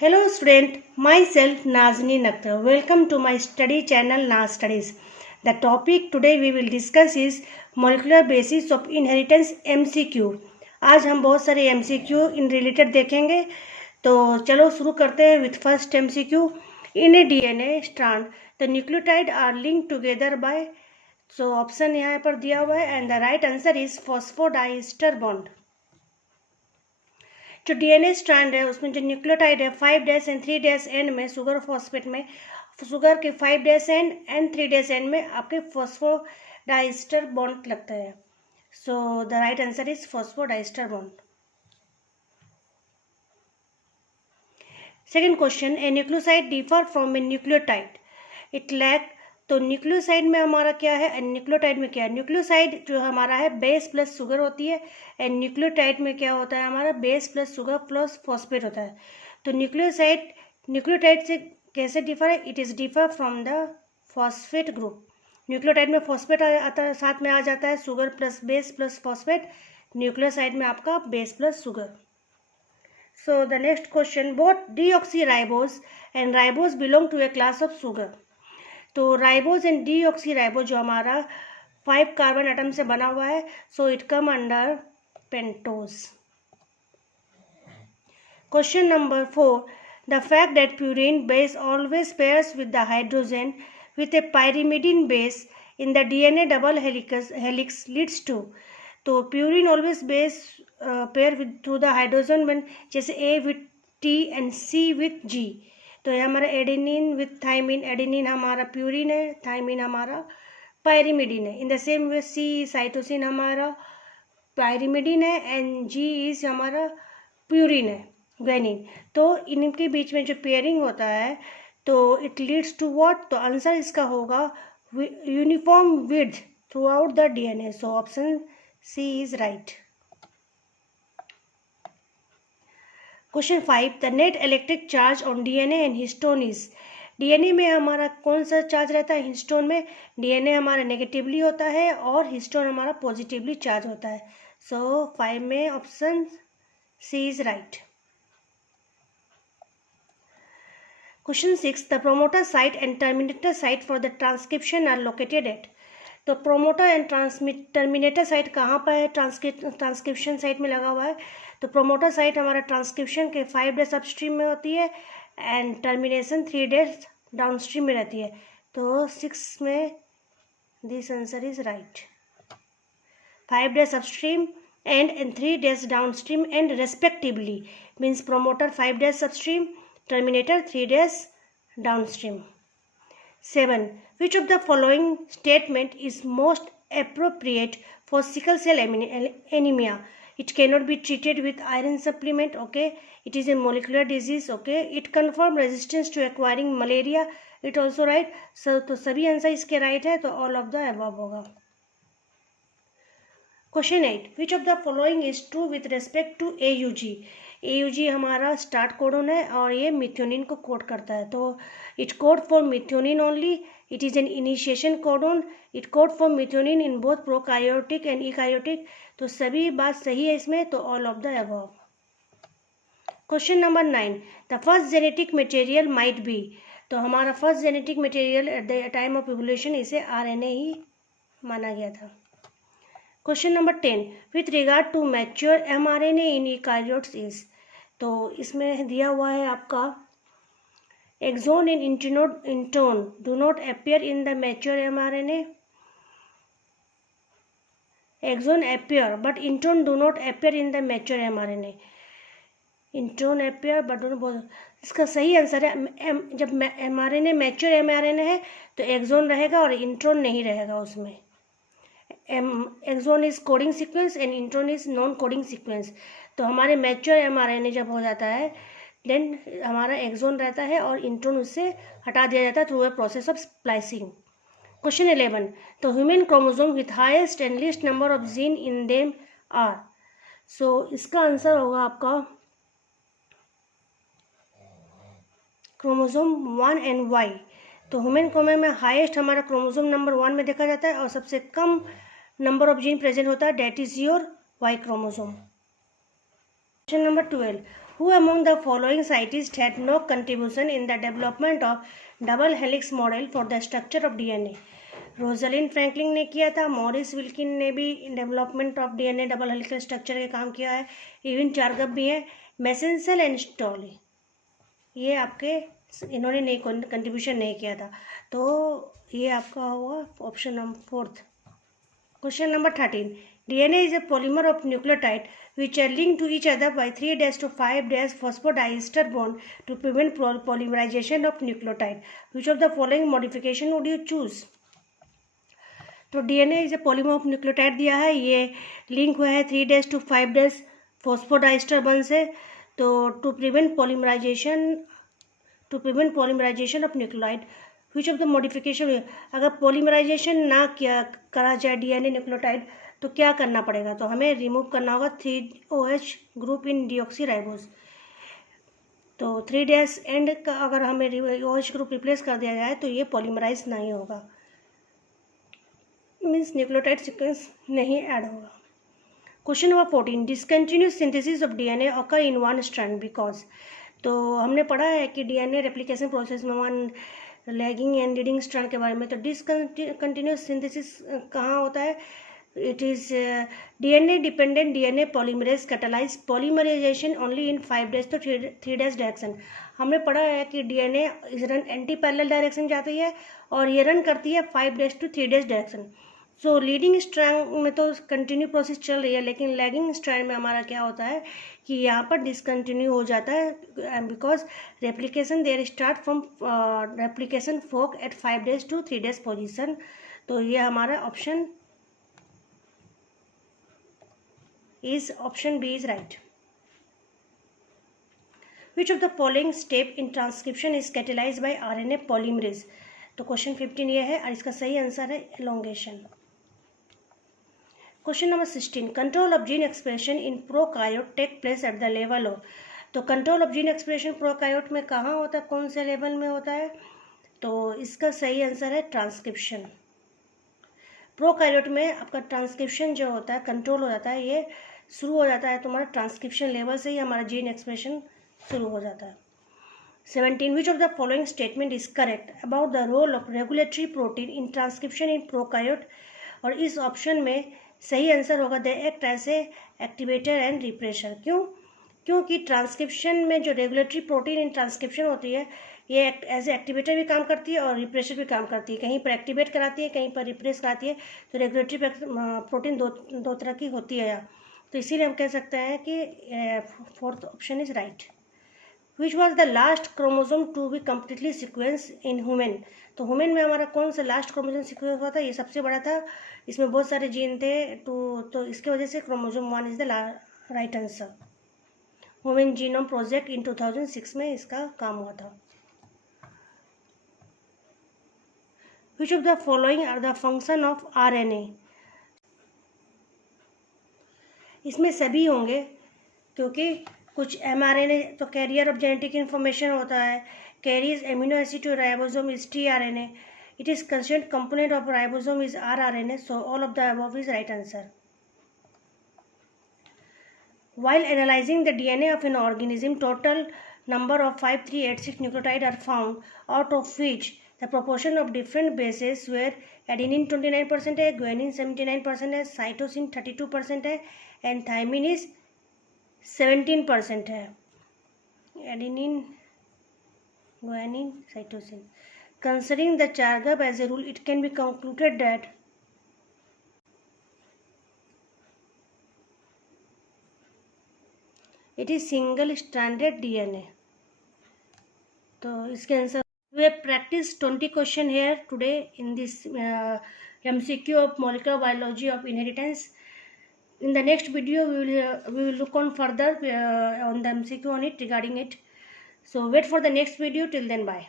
Hello student, myself Nazneen Akhtar. Welcome to my study channel Naz Studies. The topic today we will discuss is molecular basis of inheritance MCQ. आज हम बहुत सारे MCQ in related देखेंगे, तो चलो शुरू करते हैं with first MCQ. In a DNA strand, the nucleotide are linked together by, so option यहाँ पर दिया हुआ है and the right answer is phosphodiester bond. जो डीएनए स्ट्रैंड है उसमें जो न्यूक्लियोटाइड है 5' एंड 3' एंड में शुगर फॉस्फेट में शुगर के 5' एंड 3' एंड में आपके फॉस्फोडाइस्टर बॉन्ड लगता है. So the right answer is phosphodiester bond. Second question, a nucleoside differ from a nucleotide it lack. तो न्यूक्लियोसाइड में हमारा क्या है, न्यूक्लियोटाइड में क्या है? न्यूक्लियोसाइड जो हमारा है बेस प्लस शुगर होती है एंड न्यूक्लियोटाइड में क्या होता है हमारा base plus sugar plus phosphate होता है. तो न्यूक्लियोटाइड से कैसे डिफर है? It is differ from the phosphate group. Nucleotide में फॉस्फेट आता है, साथ में आ जाता है sugar plus base plus phosphate. Nucleoside में आपका base plus sugar. So the next question, both deoxyribose and ribose belong to a class of sugar. तो राइबोज एंड डीऑक्सीराइबोज जो हमारा 5 कार्बन एटम से बना हुआ है, so it come under pentose. Question number 4, the fact that purine base always pairs with the hydrogen with a pyrimidine base in the DNA double helix leads to. तो purine always base pair with through the hydrogen में, जैसे A with T and C with G. तो ये हमारा adenine with thymine, adenine हमारा purine है, thymine हमारा pyrimidine है. In the same way C cytosine हमारा पायरिमिडीन है एंड जी इज हमारा प्यूरिन है, ग्वेनिन. तो इनके बीच में जो पेयरिंग होता है तो इट लीड्स टू व्हाट? तो आंसर इसका होगा uniform width throughout the DNA. So option C is right. Question 5, the net electric charge on DNA and histone is. DNA में हमारा कौन सा चार्ज रहता है? हिस्टोन में डीएनए हमारा नेगेटिवली होता है और हिस्टोन हमारा पॉजिटिवली चार्ज होता है. सो 5 में option C is right. Question 6, the promoter site and terminator site for the transcription are located at. तो प्रोमोटर एंड टर्मिनेटर साइट कहाँ पर है? ट्रांसक्रिप्शन साइट में लगा हुआ है. तो प्रोमोटर साइट हमारा ट्रांसक्रिप्शन के 5' अपस्ट्रीम में होती है एंड टर्मिनेशन 3' डाउनस्ट्रीम में रहती है. तो 6 में this answer is right. 5' upstream and 3' downstream and respectively means promoter 5' upstream, terminator 3' downstream. 7, which of the following statement is most appropriate for sickle cell anemia? It cannot be treated with iron supplement. Okay, it is a molecular disease. Okay, it confirm resistance to acquiring malaria. It also right. So तो सभी answer इसके right है, तो all of the above होगा. Question 8, which of the following is true with respect to AUG? AUG हमारा start codon है और ये मिथ्योनिन को कोड करता है. तो it code for methionine only. It is an initiation codon. It code for methionine in both prokaryotic and eukaryotic. तो सभी बात सही है इसमें, तो all of the above. Question number 9, the first genetic material might be. तो हमारा first genetic material at the time of evolution इसे RNA ही माना गया था. Question number 10, with regard to mature mRNA in eukaryotes is. तो इसमें दिया हुआ है आपका exon and intron do not appear in the mature mRNA. Exon appear but intron do not appear in the mature mRNA. Intron appear but do not. इसका सही answer है जब mRNA मैच्योर mRNA है तो एक्सोन रहेगा और intron नहीं रहेगा उसमें. Exon is coding sequence and intron is non coding sequence. तो हमारे मैच्योर mRNA जब हो जाता है देन हमारा एक्सोन रहता है और इंट्रोन उससे हटा दिया जाता है through a process of splicing. Question 11, तो human chromosome with highest and least number of gene in them are. So इसका आंसर होगा आपका क्रोमोसोम 1 एंड Y. तो ह्यूमन क्रोमोसोम में हाईएस्ट हमारा क्रोमोसोम नंबर 1 में देखा जाता है और सबसे कम नंबर ऑफ जीन प्रेजेंट होता है, that is your Y chromosome. Question number 12, Who among the following scientists had no contribution in the development of double helix model for the structure of DNA? Rosalind Franklin ने किया था, Morris Wilkin ने भी development of DNA double helical structure के काम किया है, even चार्गप भी है, मेसेंसल एंड स्टॉली ये आपके इन्होंने नहीं कंट्रीब्यूशन नहीं किया था। तो ये आपका हुआ option number 4। Question number 13, DNA is a polymer of nucleotide which are linked to each other by 3' to 5' phosphodiester bond to prevent polymerization of nucleotide. Which of the following modification would you choose? तो DNA is a polymer of nucleotide दिया है, ये link हुआ है 3' to 5' phosphodiester bond से, तो to prevent polymerization of nucleotide. Which of the modification, अगर polymerization ना किया करा जाए डीएनए न्यूक्लियोटाइड तो क्या करना पड़ेगा, तो हमें रिमूव करना होगा 3OH ग्रुप इन डीऑक्सीराइबोज। तो 3' एंड का अगर हमें OH ग्रुप रिप्लेस कर दिया जाए तो ये पॉलीमराइज नहीं होगा, मीन्स न्यूक्लियोटाइड सीक्वेंस नहीं ऐड होगा। Question number 14, discontinuous synthesis of DNA occur in one strand because. तो हमने पढ़ा है कि डीएनए रेप्लिकेशन प्रोसेस में one lagging and leading strand के बारे में। तो डिसकंटिन्यूस सिंथेसिस कहाँ होता है? It is DNA dependent DNA polymerase catalyse polymerization only in 5' to 3' direction. हमने पढ़ा है कि DNA is run anti parallel direction जाती है और ये रन करती है 5' to 3' direction. So leading strand में तो कंटिन्यू प्रोसेस चल रही है, लेकिन लैगिंग स्ट्रैंड में हमारा क्या होता है कि यहाँ पर डिसकंटिन्यू हो जाता है because replication there start from replication fork at 5' to 3' position. तो ये हमारा option is option B is right. Which of the following step in transcription is catalyzed by RNA polymerase? तो क्वेश्चन 15 ये है और इसका सही आंसर है elongation. Question number 16, control of gene expression in prokaryote take place at the level of. तो control of gene expression prokaryote में कहाँ होता है, कौन से लेवल में होता है? तो इसका सही आंसर है ट्रांसक्रिप्शन। प्रोकार्योट में आपका ट्रांसक्रिप्शन जो होता है कंट्रोल हो जाता है, ये शुरू हो जाता है तुम्हारा ट्रांसक्रिप्शन लेवल से ही हमारा जीन एक्सप्रेशन शुरू हो जाता है। 17, which of the following statement is correct about the role of regulatory protein in transcription in prokaryote. और इस ऑप्शन में सही आंसर होगा they act as a activator and repressor. क्योंकि ट्रांसक्रिप्शन में जो रेगुलेटरी प्रोटीन इन ट्रांसक्रिप्शन होती है ये एज ए एक्टिवेटर भी काम करती है और रिप्रेशर भी काम करती है, कहीं पर एक्टिवेट कराती है कहीं पर रिप्रेस कराती है। तो रेगुलेटरी प्रोटीन दो तरह की होती है, तो इसीलिए हम कह सकते हैं कि fourth option is right. Which was the last chromosome to be completely sequence in human. तो ह्यूमन में हमारा कौन सा लास्ट क्रोमोसोम सिक्वेंस हुआ था? ये सबसे बड़ा था, इसमें बहुत सारे जीन थे, तो इसके वजह से chromosome 1 is the right answer. Human genome project in 2006 में इसका काम हुआ था। Which of the following are the function of RNA। इसमें सभी होंगे क्योंकि कुछ mRNA तो कैरियर ऑफ जेनेटिक इन्फॉर्मेशन होता है, carries amino acid to ribosome is tRNA, it is constituent component of ribosome is rRNA, so all of the above is right answer. While analyzing the DNA of an organism, total number of 5386 nucleotides are found, out of which the proportion of different bases were adenine 29% है, guanine 79% है, cytosine 32% है, and thymine is 17% है। Adenine, guanine, cytosine. Considering the Chargaff as a rule, it can be concluded that it is single stranded DNA. तो इसके answer we have practiced 20 question here today in this MCQ of molecular biology of inheritance. In the next video we will look on further on the MCQ on it regarding it. So wait for the next video. Till then, bye.